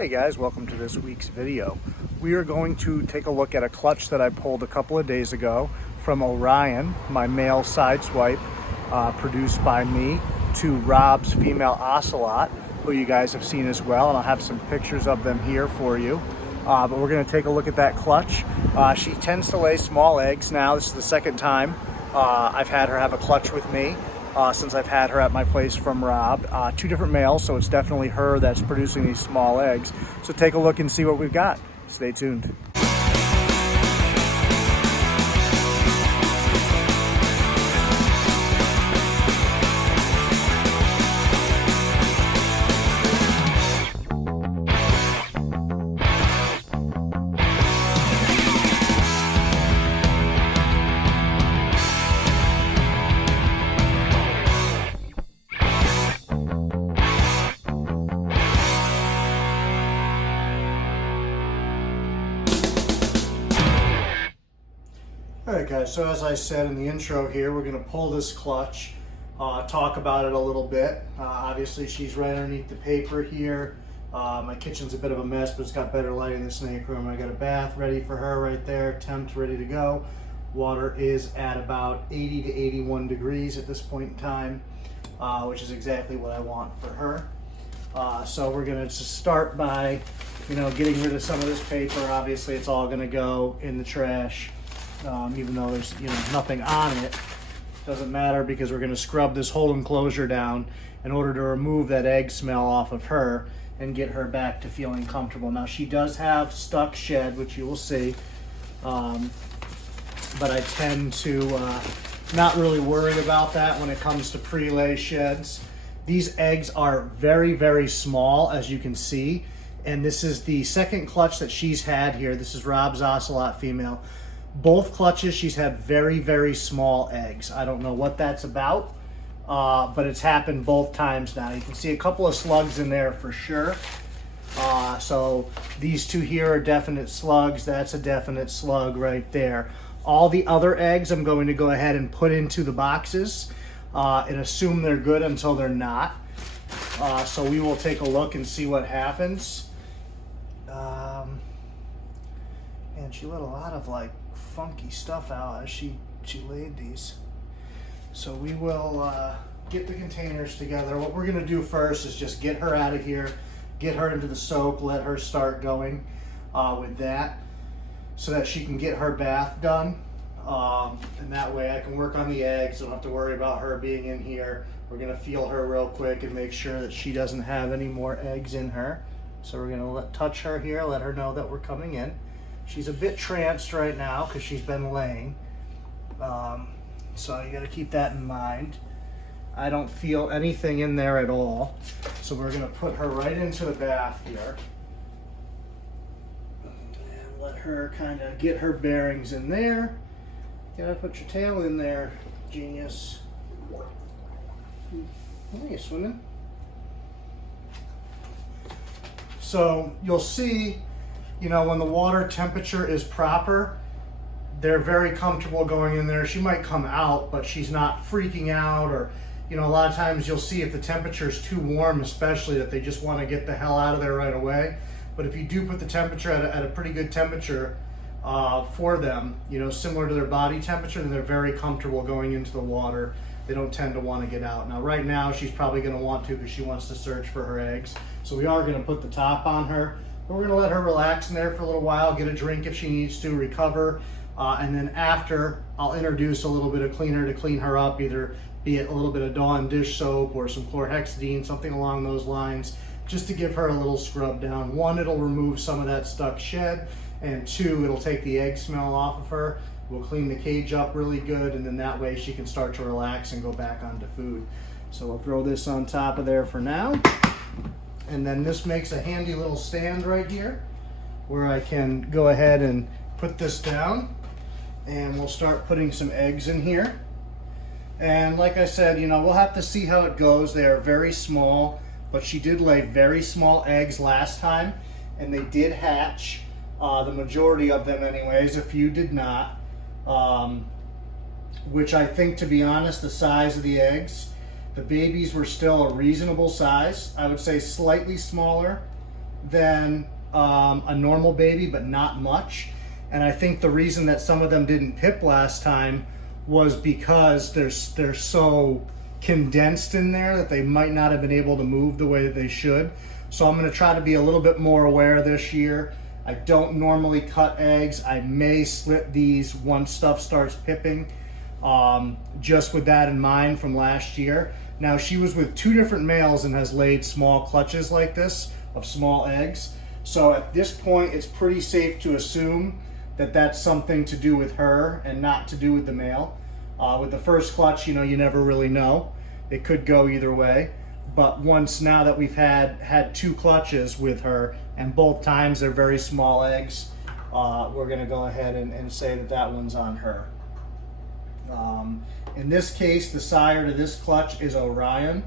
Hey guys, welcome to this week's video. We are going to take a look at a clutch that I pulled a couple of days ago from Orion, my male sideswipe, produced by me, to Rob's female ocelot, who you guys have seen as well, and I'll have some pictures of them here for you. But we're going to take a look at that clutch. She tends to lay small eggs now. This is the second time I've had her have a clutch with me. Since I've had her at my place from Rob. Two different males, so it's definitely her that's producing these small eggs. So take a look and see what we've got. Stay tuned. Alright guys, so as I said in the intro here, we're going to pull this clutch, talk about it a little bit. Obviously she's right underneath the paper here. My kitchen's a bit of a mess, but it's got better light in the snake room. I got a bath ready for her right there, temp ready to go. Water is at about 80 to 81 degrees at this point in time, which is exactly what I want for her. So we're going to start by, getting rid of some of this paper. Obviously it's all going to go in the trash. Even though there's nothing on it, doesn't matter because we're going to scrub this whole enclosure down in order to remove that egg smell off of her and get her back to feeling comfortable. Now she does have stuck shed, which you will see, but I tend to not really worry about that when it comes to pre-lay sheds. These eggs are very, very small, as you can see, and this is the second clutch that she's had here. This is Rob's ocelot female. Both clutches, she's had very, very small eggs. I don't know what that's about, but it's happened both times now. You can see a couple of slugs in there for sure. So these two here are definite slugs. That's a definite slug right there. All the other eggs I'm going to go ahead and put into the boxes and assume they're good until they're not. So we will take a look and see what happens. And she let a lot of funky stuff out as she laid these. So we will get the containers together. What we're going to do first is just get her out of here, get her into the soak, let her start going with that so that she can get her bath done. And that way I can work on the eggs. Don't have to worry about her being in here. We're going to feel her real quick and make sure that she doesn't have any more eggs in her. So we're going to touch her here, let her know that we're coming in. She's a bit tranced right now because she's been laying. So you got to keep that in mind. I don't feel anything in there at all. So we're going to put her right into the bath here. And let her kind of get her bearings in there. You got to put your tail in there, genius. Oh, you swimming? So you'll see, when the water temperature is proper, they're very comfortable going in there. She might come out, but she's not freaking out, or, a lot of times you'll see if the temperature is too warm, especially, that they just want to get the hell out of there right away. But if you do put the temperature at a pretty good temperature for them, similar to their body temperature, then they're very comfortable going into the water. They don't tend to want to get out. Now, right now, she's probably going to want to because she wants to search for her eggs. So we are going to put the top on her. We're going to let her relax in there for a little while, get a drink if she needs to, recover, and then after, I'll introduce a little bit of cleaner to clean her up, either be it a little bit of Dawn dish soap or some chlorhexidine, something along those lines, just to give her a little scrub down. One, it'll remove some of that stuck shed, and two, it'll take the egg smell off of her. We'll clean the cage up really good, and then that way she can start to relax and go back onto food. So we'll throw this on top of there for now. And then this makes a handy little stand right here where I can go ahead and put this down, and we'll start putting some eggs in here. And like I said, we'll have to see how it goes. They are very small, but she did lay very small eggs last time, and they did hatch. The majority of them anyways, a few did not. Which I think, to be honest, the size of the eggs The babies were still a reasonable size. I would say slightly smaller than a normal baby, but not much. And I think the reason that some of them didn't pip last time was because they're so condensed in there that they might not have been able to move the way that they should. So I'm going to try to be a little bit more aware this year. I don't normally cut eggs. I may slit these once stuff starts pipping, just with that in mind from last year. Now, she was with 2 different males and has laid small clutches like this of small eggs. So at this point, it's pretty safe to assume that that's something to do with her and not to do with the male. With the first clutch, you know, you never really know. It could go either way. But now that we've had 2 clutches with her, and both times they're very small eggs, we're gonna go ahead and say that that one's on her. In this case, the sire to this clutch is Orion.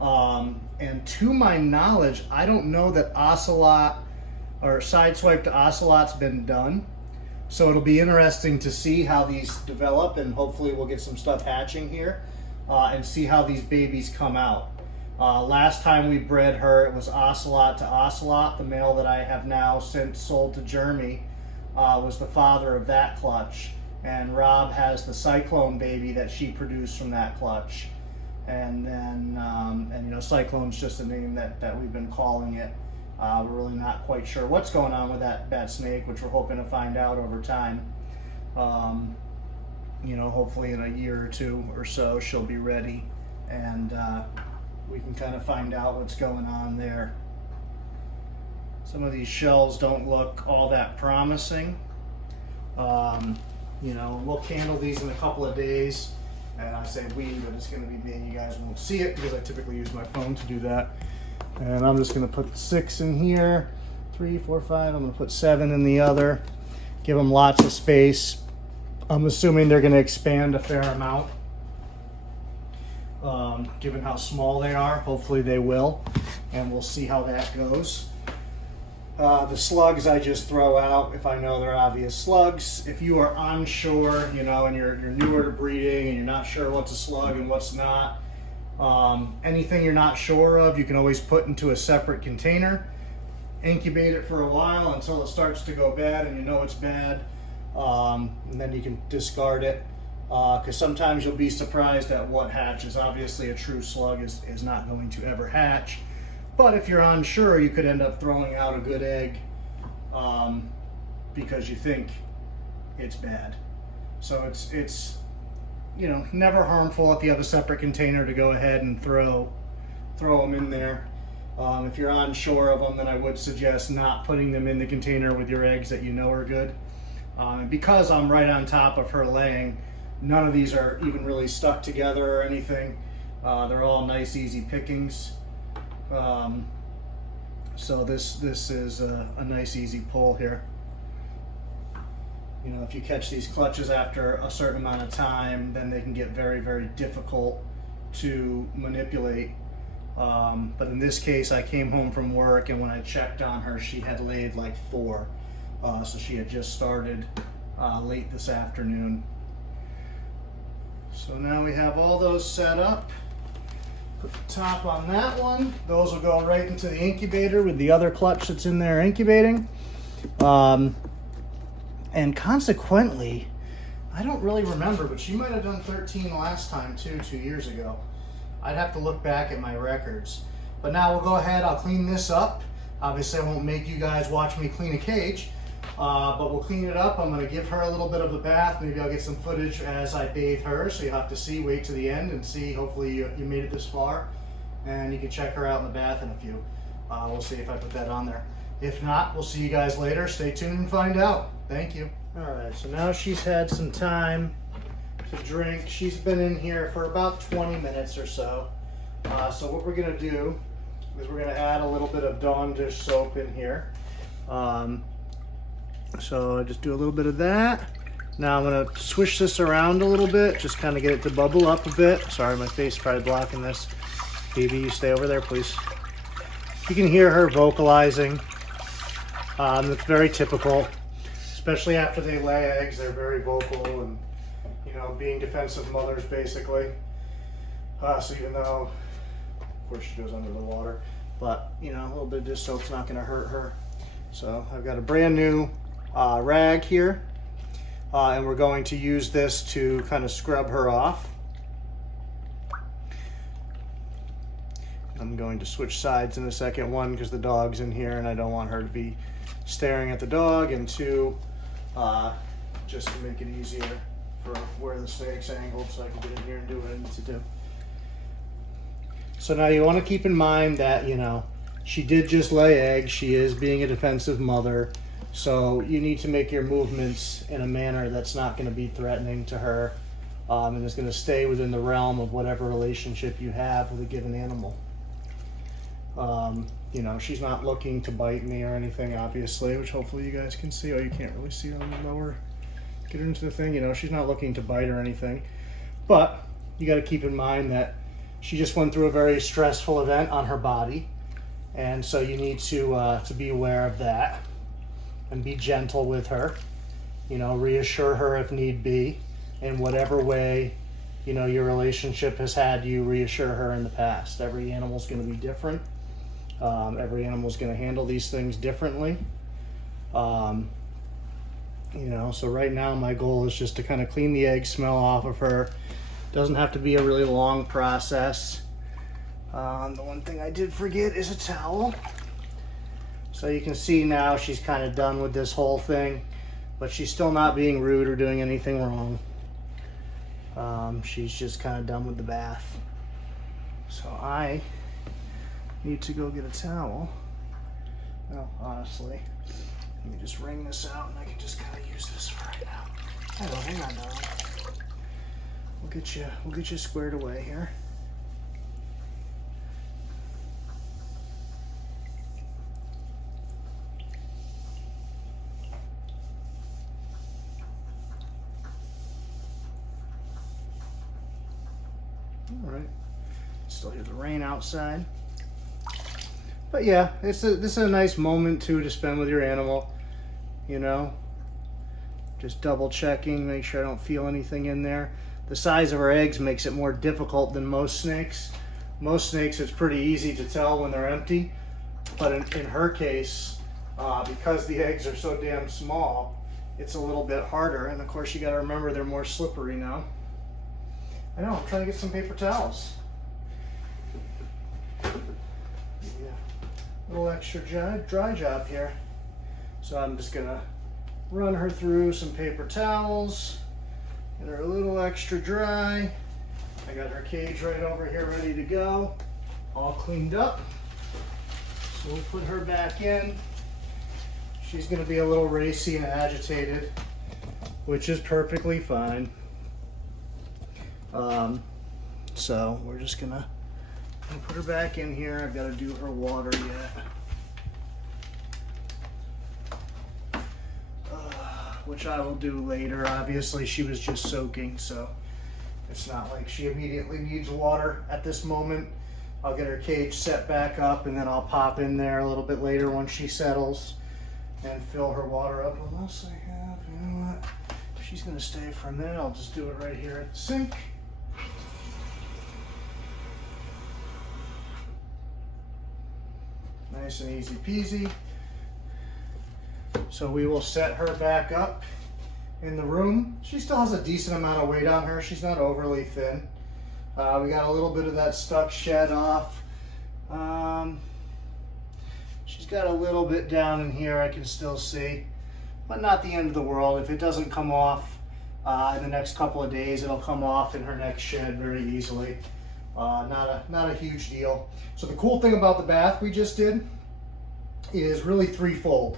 And to my knowledge, I don't know that ocelot or sideswipe to ocelot's been done. So it'll be interesting to see how these develop, and hopefully we'll get some stuff hatching here and see how these babies come out. Last time we bred her, it was ocelot to ocelot. The male that I have now since sold to Jeremy was the father of that clutch. And Rob has the Cyclone baby that she produced from that clutch. And then, you know, Cyclone's just a name that we've been calling it. We're really not quite sure what's going on with that snake, which we're hoping to find out over time. You know, hopefully in a year or 2 or so, she'll be ready, and we can kind of find out what's going on there. Some of these shells don't look all that promising. You know, we'll candle these in a couple of days. And I say we, but it's going to be me, and you guys won't see it because I typically use my phone to do that. And I'm just going to put 6 in here, 3, 4, 5. I'm going to put 7 in the other. Give them lots of space. I'm assuming they're going to expand a fair amount. Given how small they are, hopefully they will. And we'll see how that goes. The slugs I just throw out if I know they're obvious slugs. If you are unsure, you know, and you're newer to breeding and you're not sure what's a slug and what's not, anything you're not sure of, you can always put into a separate container, incubate it for a while until it starts to go bad and you know it's bad, and then you can discard it, because sometimes you'll be surprised at what hatches. Obviously a true slug is not going to ever hatch. But if you're unsure, you could end up throwing out a good egg because you think it's bad. So it's you know, never harmful if you have a separate container to go ahead and throw them in there. If you're unsure of them, then I would suggest not putting them in the container with your eggs that you know are good. And because I'm right on top of her laying, none of these are even really stuck together or anything. They're all nice, easy pickings. So this is a nice easy pull here. You know, if you catch these clutches after a certain amount of time, then they can get very, very difficult to manipulate. But in this case, I came home from work, and when I checked on her, she had laid like 4. So she had just started late this afternoon. So now we have all those set up. Put the top on that one. Those will go right into the incubator with the other clutch that's in there incubating. And consequently, I don't really remember, but she might have done 13 last time too, 2 years ago. I'd have to look back at my records. But now we'll go ahead, I'll clean this up. Obviously I won't make you guys watch me clean a cage, but we'll clean it up. I'm gonna give her a little bit of a bath. Maybe I'll get some footage as I bathe her, so you'll have to see, wait to the end and see. Hopefully you made it this far, and you can check her out in the bath in a few. We'll see if I put that on there. If not, we'll see you guys later. Stay tuned and find out. Thank you. All right, so now she's had some time to drink. She's been in here for about 20 minutes or so. So what we're gonna do is we're gonna add a little bit of Dawn dish soap in here. So just do a little bit of that. Now I'm gonna swish this around a little bit, just kind of get it to bubble up a bit. Sorry, my face tried blocking this. Phoebe, you stay over there, please. You can hear her vocalizing. It's very typical, especially after they lay eggs. They're very vocal and, you know, being defensive mothers, basically. So even though, of course, she goes under the water. but you know, a little bit of dish soap's not going to hurt her. So I've got a brand new rag here, and we're going to use this to kind of scrub her off. I'm going to switch sides in a second, one because the dog's in here and I don't want her to be staring at the dog, and two, just to make it easier for where the snake's angled so I can get in here and do what I need to do. So now you want to keep in mind that, you know, she did just lay eggs. She is being a defensive mother. So you need to make your movements in a manner that's not going to be threatening to her, and is going to stay within the realm of whatever relationship you have with a given animal. You know, she's not looking to bite me or anything, obviously, which hopefully you guys can see. Oh, you can't really see on the lower. Get into the thing. You know, she's not looking to bite or anything. But you got to keep in mind that she just went through a very stressful event on her body. And so you need to be aware of that and be gentle with her. You know, reassure her if need be in whatever way, you know, your relationship has had you reassure her in the past. Every animal's going to be different. Every animal's going to handle these things differently. You know, so right now my goal is just to kind of clean the egg smell off of her. Doesn't have to be a really long process. The one thing I did forget is a towel. So you can see now she's kind of done with this whole thing, but she's still not being rude or doing anything wrong. She's just kind of done with the bath. So I need to go get a towel. Well, honestly, let me just wring this out and I can just kind of use this for right now. Oh, hang on, darling. We'll get you squared away here. All right. Still hear the rain outside. But yeah, this is a nice moment too to spend with your animal, you know. Just double checking, make sure I don't feel anything in there. The size of her eggs makes it more difficult than most snakes. Most snakes, it's pretty easy to tell when they're empty, but in her case, because the eggs are so damn small, it's a little bit harder. And of course, you got to remember they're more slippery now. I know, I'm trying to get some paper towels. A little extra dry job here. So I'm just gonna run her through some paper towels, get her a little extra dry. I got her cage right over here ready to go, all cleaned up. So we'll put her back in. She's gonna be a little racy and agitated, which is perfectly fine. So we're just gonna put her back in here. I've got to do her water yet, which I will do later. Obviously, she was just soaking, so it's not like she immediately needs water at this moment. I'll get her cage set back up, and then I'll pop in there a little bit later once she settles and fill her water up. Unless I have, you know what? If she's going to stay for a minute, I'll just do it right here at the sink. Nice and easy peasy. So we will set her back up in the room. She still has a decent amount of weight on her. She's not overly thin. We got a little bit of that stuck shed off. She's got a little bit down in here I can still see, but not the end of the world. If it doesn't come off in the next couple of days, it'll come off in her next shed very easily. Not a huge deal. So the cool thing about the bath we just did is really threefold.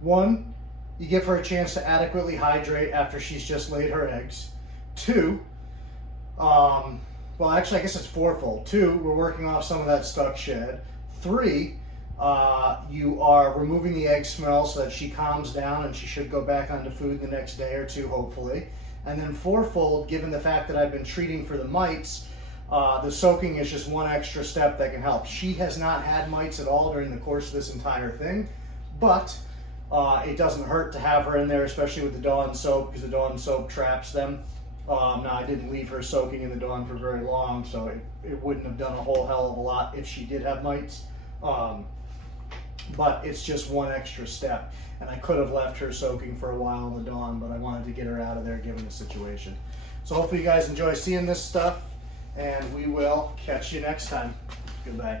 One, you give her a chance to adequately hydrate after she's just laid her eggs. Two, well actually I guess it's fourfold. Two, we're working off some of that stuck shed. Three, you are removing the egg smell so that she calms down and she should go back onto food the next day or two, hopefully. And then fourfold, given the fact that I've been treating for the mites, the soaking is just one extra step that can help. She has not had mites at all during the course of this entire thing, but it doesn't hurt to have her in there, especially with the Dawn soap, because the Dawn soap traps them. Now, I didn't leave her soaking in the Dawn for very long, so it wouldn't have done a whole hell of a lot if she did have mites. But it's just one extra step. And I could have left her soaking for a while in the dawn, but I wanted to get her out of there given the situation. So hopefully you guys enjoy seeing this stuff, and we will catch you next time. Goodbye.